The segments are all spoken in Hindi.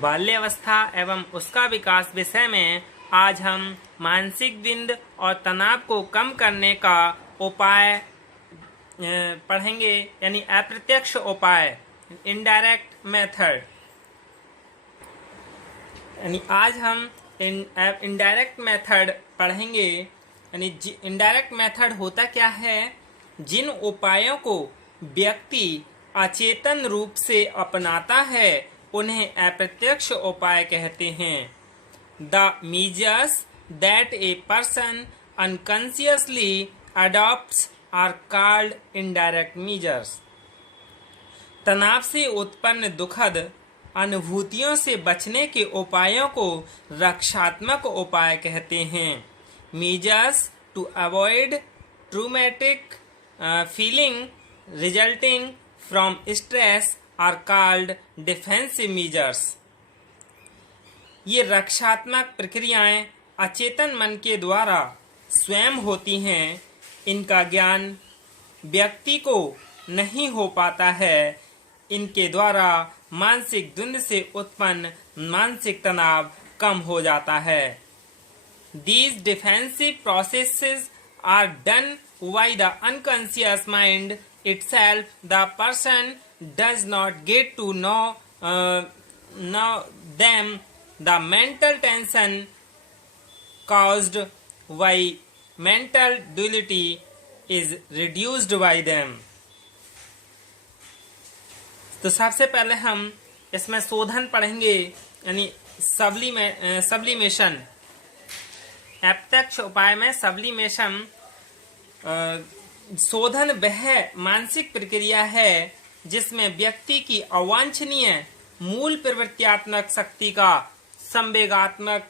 बाल्यावस्था एवं उसका विकास विषय में आज हम मानसिक द्वंद्व और तनाव को कम करने का उपाय पढ़ेंगे, यानी अप्रत्यक्ष उपाय, इनडायरेक्ट मेथड। यानी आज हम इनडायरेक्ट मेथड पढ़ेंगे। यानी इनडायरेक्ट मेथड होता क्या है? जिन उपायों को व्यक्ति अचेतन रूप से अपनाता है उन्हें अप्रत्यक्ष उपाय कहते हैं। The measures that a person unconsciously adopts are called indirect measures। तनाव से उत्पन्न दुखद अनुभूतियों से बचने के उपायों को रक्षात्मक उपाय कहते हैं। measures to avoid traumatic feeling resulting from stress are called defensive measures। ये रक्षात्मक प्रक्रियाएं अचेतन मन के द्वारा स्वयं होती हैं। इनका ज्ञान व्यक्ति को नहीं हो पाता है। इनके द्वारा मानसिक द्वंद्व से उत्पन्न मानसिक तनाव कम हो जाता है। These defensive processes are done by the unconscious mind itself। The person does not get to know them। The mental tension caused by mental duality is reduced by them। तो सबसे पहले हम इसमें शोधन पढ़ेंगे, यानी सब्लिमेशन। अप्रत्यक्ष उपाय में सब्लिमेशन शोधन वह मानसिक प्रक्रिया है जिसमें व्यक्ति की अवांछनीय मूल प्रवृत्त्यात्मक शक्ति का संवेगात्मक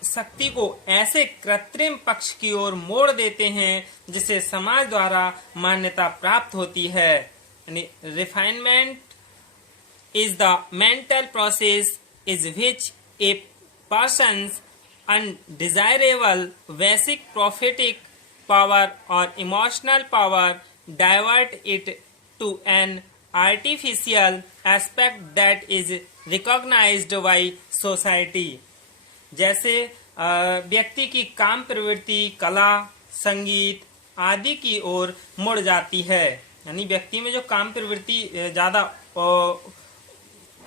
शक्ति को ऐसे कृत्रिम पक्ष की ओर मोड़ देते हैं जिसे समाज द्वारा मान्यता प्राप्त होती है। यानी refinement is the mental process is which A persons undesirable basic prophetic power or emotional power divert it to an artificial aspect that is recognized by society। जैसे व्यक्ति की काम प्रवृत्ति कला, संगीत आदि की ओर मुड़ जाती है। यानी व्यक्ति में जो काम प्रवृत्ति ज्यादा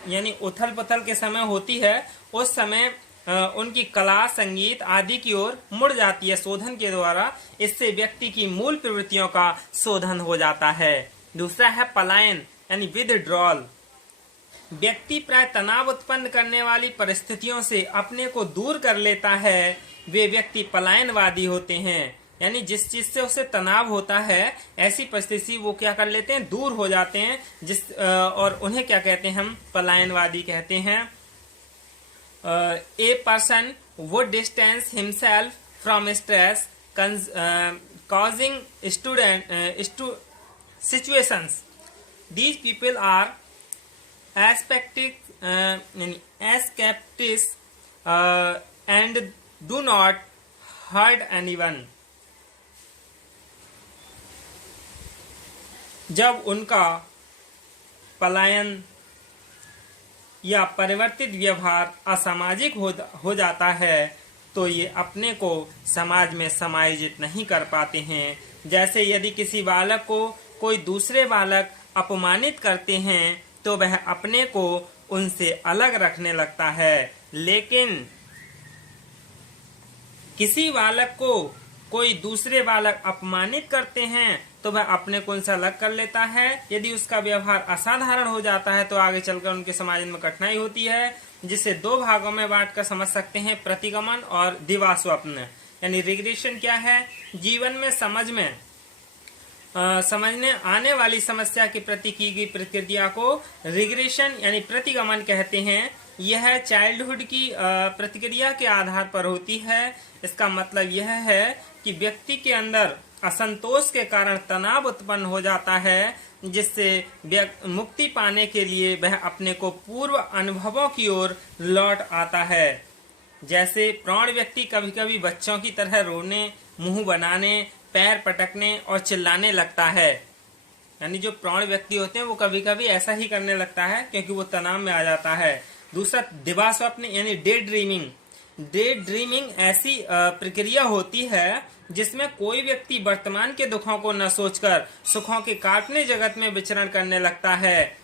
यानी उथल पुथल के समय होती है, उस समय उनकी कला, संगीत आदि की ओर मुड़ जाती है शोधन के द्वारा। इससे व्यक्ति की मूल प्रवृत्तियों का शोधन हो जाता है। दूसरा है पलायन, यानी विथड्रॉल। व्यक्ति प्राय तनाव उत्पन्न करने वाली परिस्थितियों से अपने को दूर कर लेता है। वे व्यक्ति पलायनवादी होते हैं। यानी जिस चीज से उसे तनाव होता है, ऐसी परिस्थिति वो क्या कर लेते हैं, दूर हो जाते हैं। और उन्हें क्या कहते हैं, हम पलायनवादी कहते हैं। A person would distance himself from stress causing situations। These people are escapists and do not hurt anyone। जब उनका पलायन या परिवर्तित व्यवहार असामाजिक हो जाता है तो ये अपने को समाज में समायोजित नहीं कर पाते हैं। जैसे यदि किसी बालक को कोई दूसरे बालक अपमानित करते हैं तो वह अपने को उनसे अलग रखने लगता है, लेकिन किसी बालक को कोई दूसरे बालक अपमानित करते हैं तो वह अपने को उनसे अलग कर लेता है। यदि उसका व्यवहार असाधारण हो जाता है तो आगे चलकर उनके समाज में कठिनाई होती है, जिसे दो भागों में बांट कर समझ सकते हैं, प्रतिगमन और दिवास्वप्न। यानी रिग्रेशन क्या है? जीवन में समझने आने वाली समस्या के प्रति की गई प्रतिक्रिया को रिग्रेशन यानी प्रतिगमन कहते हैं। यह चाइल्डहुड की प्रतिक्रिया के आधार पर होती है। इसका मतलब यह है कि व्यक्ति के अंदर असंतोष के कारण तनाव उत्पन्न हो जाता है, जिससे मुक्ति पाने के लिए वह अपने को पूर्व अनुभवों की ओर लौट आता है। जैसे प्रौढ़ व्यक्ति कभी कभी बच्चों की तरह रोने, मुंह बनाने, पैर पटकने और चिल्लाने लगता है। यानी जो प्रौढ़ व्यक्ति होते हैं वो कभी कभी ऐसा ही करने लगता है क्योंकि वो तनाव में आ जाता है। दूसरा दिवा स्वप्न यानी डे ड्रीमिंग। डे ड्रीमिंग ऐसी प्रक्रिया होती है जिसमें कोई व्यक्ति वर्तमान के दुखों को न सोचकर सुखों के काल्पनिक जगत में विचरण करने लगता है।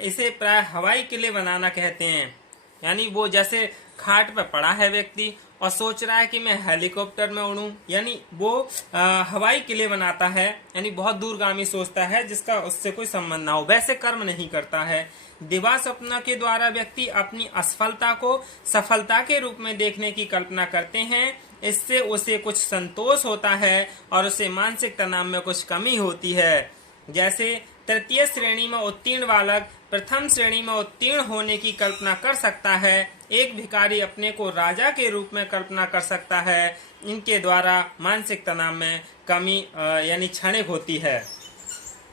इसे प्राय हवाई किले बनाना कहते हैं। यानी वो जैसे खाट पर पड़ा है व्यक्ति और सोच रहा है कि मैं हेलीकॉप्टर में उड़ूं, यानी वो हवाई किले बनाता है, यानी बहुत दूरगामी सोचता है जिसका उससे कोई संबंध ना हो, वैसे कर्म नहीं करता है। दिवा स्वप्न के द्वारा व्यक्ति अपनी असफलता को सफलता के रूप में देखने की कल्पना करते हैं। इससे उसे कुछ संतोष होता है और उसे मानसिक तनाव में कुछ कमी होती है। जैसे तृतीय श्रेणी में उत्तीर्ण बालक प्रथम श्रेणी में उत्तीर्ण होने की कल्पना कर सकता है। एक भिखारी अपने को राजा के रूप में कल्पना कर सकता है। इनके द्वारा मानसिक तनाव में कमी यानी क्षणिक होती है।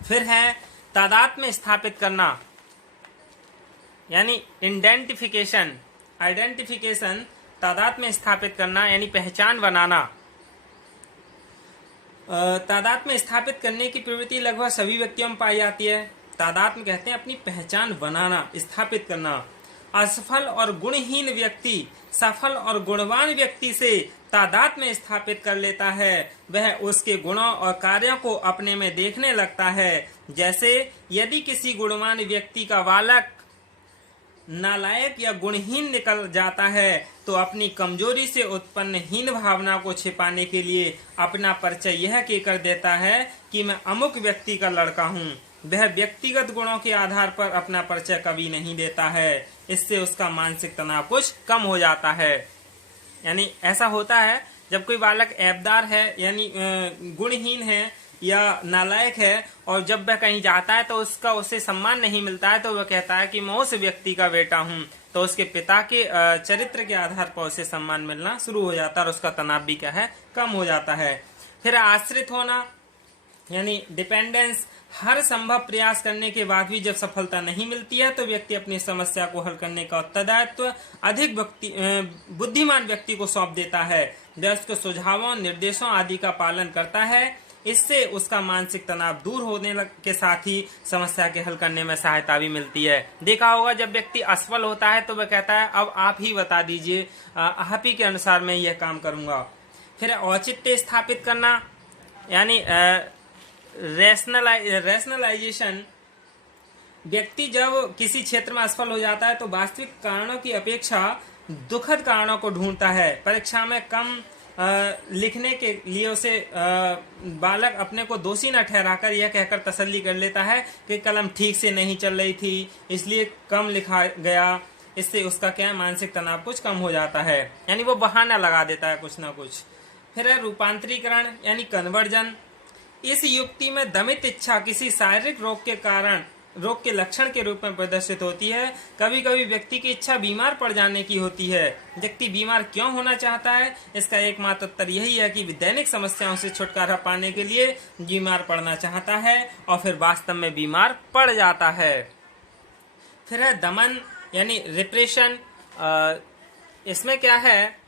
फिर है तादात्म्य स्थापित करना यानी आइडेंटिफिकेशन, तादात्म्य स्थापित करना यानी पहचान बनाना। तादात्म्य स्थापित करने की प्रवृत्ति लगभग सभी व्यक्तियों में पाई जाती है। तादात्म्य कहते हैं अपनी पहचान बनाना, स्थापित करना। असफल और गुणहीन व्यक्ति सफल और गुणवान व्यक्ति से तादात्म्य स्थापित कर लेता है। वह उसके गुणों और कार्यों को अपने में देखने लगता है। जैसे यदि किसी गुणवान व्यक्ति का बालक नालायक या गुणहीन निकल जाता है तो अपनी कमजोरी से उत्पन्न हीन भावना को छिपाने के लिए अपना परिचय यह कहकर देता है कि मैं अमुक व्यक्ति का लड़का हूँ। वह व्यक्तिगत गुणों के आधार पर अपना परिचय कभी नहीं देता है। इससे उसका मानसिक तनाव कुछ कम हो जाता है। यानी ऐसा होता है जब कोई बालक ऐबदार है यानी गुणहीन है या नालायक है और जब वह कहीं जाता है तो उसे सम्मान नहीं मिलता है तो वह कहता है कि मैं उस व्यक्ति का बेटा हूँ। तो उसके पिता के चरित्र के आधार पर उसे सम्मान मिलना शुरू हो जाता है और उसका तनाव भी क्या है कम हो जाता है। फिर आश्रित होना यानी डिपेंडेंस। हर संभव प्रयास करने के बाद भी जब सफलता नहीं मिलती है तो व्यक्ति अपनी समस्या को हल करने का उत्तरदायित्व अधिक बुद्धिमान व्यक्ति को सौंप देता है। वह उसके सुझावों निर्देशों आदि का पालन करता है। इससे उसका मानसिक तनाव दूर होने के साथ ही समस्या के हल करने में सहायता भी मिलती है। देखा होगा जब व्यक्ति असफल होता है तो वह कहता है अब आप ही बता दीजिए, आप ही के अनुसार मैं यह काम करूंगा। फिर औचित्य स्थापित करना यानी रैशनलाइजेशन। व्यक्ति जब किसी क्षेत्र में असफल हो जाता है तो वास्तविक कारणों की अपेक्षा दुखद कारणों को ढूंढता है। परीक्षा में कम लिखने के लिए उसे बालक अपने को दोषी न ठहराकर यह कहकर तसल्ली कर लेता है कि कलम ठीक से नहीं चल रही थी इसलिए कम लिखा गया। इससे उसका क्या मानसिक तनाव कुछ कम हो जाता है। यानी वो बहाना लगा देता है कुछ ना कुछ। फिर है रूपांतरीकरण यानी कन्वर्जन। इस युक्ति में दमित इच्छा किसी शारीरिक रोग के लक्षण के रूप में प्रदर्शित होती है। कभी कभी व्यक्ति की इच्छा बीमार पड़ जाने की होती है। व्यक्ति बीमार क्यों होना चाहता है? इसका एकमात्र उत्तर यही है कि दैनिक समस्याओं से छुटकारा पाने के लिए बीमार पड़ना चाहता है और फिर वास्तव में बीमार पड़ जाता है। फिर है दमन यानी रिप्रेशन। इसमें क्या है,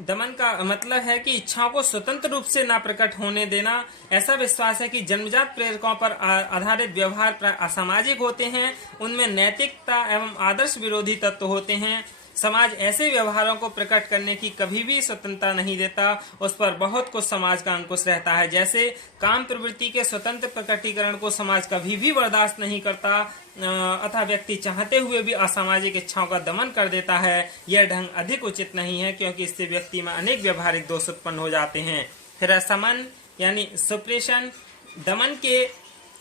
दमन का मतलब है कि इच्छाओं को स्वतंत्र रूप से ना प्रकट होने देना। ऐसा विश्वास है कि जन्मजात प्रेरकों पर आधारित व्यवहार प्राय असामाजिक होते हैं। उनमें नैतिकता एवं आदर्श विरोधी तत्व होते हैं। समाज ऐसे व्यवहारों को प्रकट करने की कभी भी स्वतंत्रता नहीं देता। उस पर बहुत कुछ समाज का अंकुश रहता है। जैसे काम प्रवृत्ति के स्वतंत्र प्रकटीकरण को समाज कभी भी बर्दाश्त नहीं करता अतः व्यक्ति चाहते हुए भी असामाजिक इच्छाओं का दमन कर देता है। यह ढंग अधिक उचित नहीं है क्योंकि इससे व्यक्ति में अनेक व्यवहारिक दोष उत्पन्न हो जाते हैं। फिर समन यानी सुप्रेशन। दमन के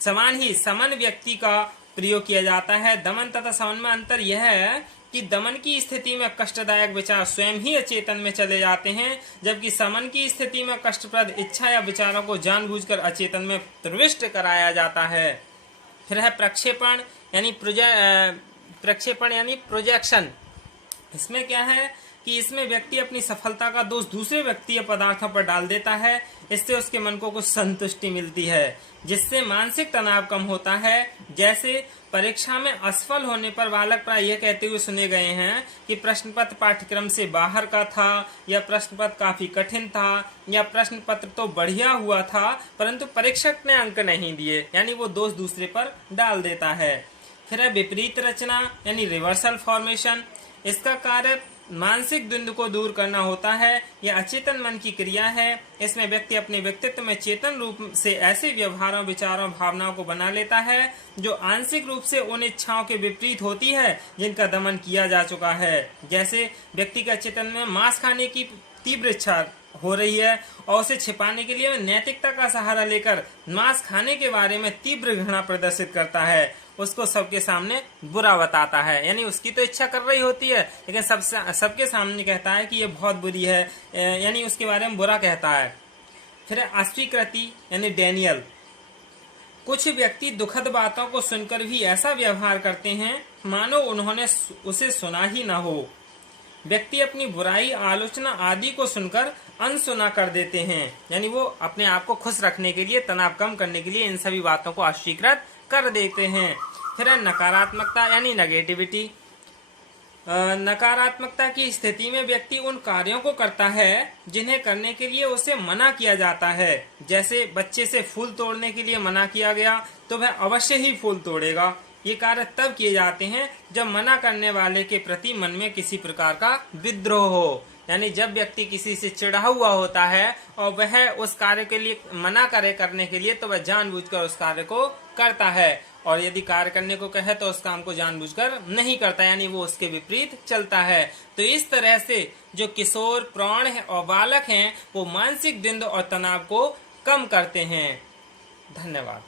समान ही समन व्यक्ति का प्रयोग किया जाता है। दमन तथा समन में अंतर यह है कि दमन की स्थिति में कष्टदायक विचार स्वयं ही अचेतन में चले जाते हैं, जबकि समन की स्थिति में कष्टप्रद इच्छा या विचारों को जानबूझकर अचेतन में प्रविष्ट कराया जाता है। फिर है प्रक्षेपण यानी प्रोजेक्शन। इसमें क्या है कि इसमें व्यक्ति अपनी सफलता का दोष दूसरे व्यक्ति या पदार्थों पर डाल देता है। इससे उसके मन को कुछ संतुष्टि मिलती है जिससे मानसिक तनाव कम होता है। जैसे परीक्षा में असफल होने पर बालक प्राय यह कहते हुए सुने गए हैं कि प्रश्न पत्र पाठ्यक्रम से बाहर का था या प्रश्न पत्र काफी कठिन था या प्रश्न पत्र तो बढ़िया हुआ था परंतु परीक्षक ने अंक नहीं दिए। यानी वो दोष दूसरे पर डाल देता है। फिर है विपरीत रचना यानी रिवर्सल फॉर्मेशन। इसका कार्य मानसिक द्वंद्व को दूर करना होता है। यह अचेतन मन की क्रिया है। इसमें व्यक्ति अपने व्यक्तित्व में चेतन रूप से ऐसे व्यवहारों, विचारों, भावनाओं को बना लेता है जो आंशिक रूप से उन इच्छाओं के विपरीत होती है जिनका दमन किया जा चुका है। जैसे व्यक्ति का चेतन में मांस खाने की तीव्र इच्छा हो रही है और उसे छिपाने के लिए नैतिकता का सहारा लेकर मांस खाने के बारे में तीव्र घृणा प्रदर्शित करता है, उसको सबके सामने बुरा बताता है। यानी उसकी तो इच्छा कर रही होती है लेकिन सबके सामने कहता है कि ये बहुत बुरी है, यानी उसके बारे में बुरा कहता है। फिर अस्वीकृति यानी डेनियल। कुछ व्यक्ति दुखद बातों को सुनकर भी ऐसा व्यवहार करते हैं मानो उन्होंने उसे सुना ही न हो। व्यक्ति अपनी बुराई, आलोचना आदि को सुनकर अनसुना कर देते हैं, यानी वो अपने आप को खुश रखने के लिए, तनाव कम करने के लिए इन सभी बातों को अस्वीकृत कर देते हैं। फिर है नकारात्मकता यानी नेगेटिविटी। नकारात्मकता की स्थिति में व्यक्ति उन कार्यों को करता है जिन्हें करने के लिए उसे मना किया जाता है। जैसे बच्चे से फूल तोड़ने के लिए मना किया गया तो वह अवश्य ही फूल तोड़ेगा। ये कार्य तब किए जाते हैं जब मना करने वाले के प्रति मन में किसी प्रकार का विद्रोह हो, यानी जब व्यक्ति किसी से चिढ़ा हुआ होता है और वह उस कार्य के लिए मना करे करने के लिए, तो वह जानबूझकर उस कार्य को करता है, और यदि कार्य करने को कहे तो उस काम को जानबूझकर नहीं करता, यानी वो उसके विपरीत चलता है। तो इस तरह से जो किशोर, प्रौढ़ और बालक हैं वो मानसिक द्वंद्व और तनाव को कम करते हैं। धन्यवाद।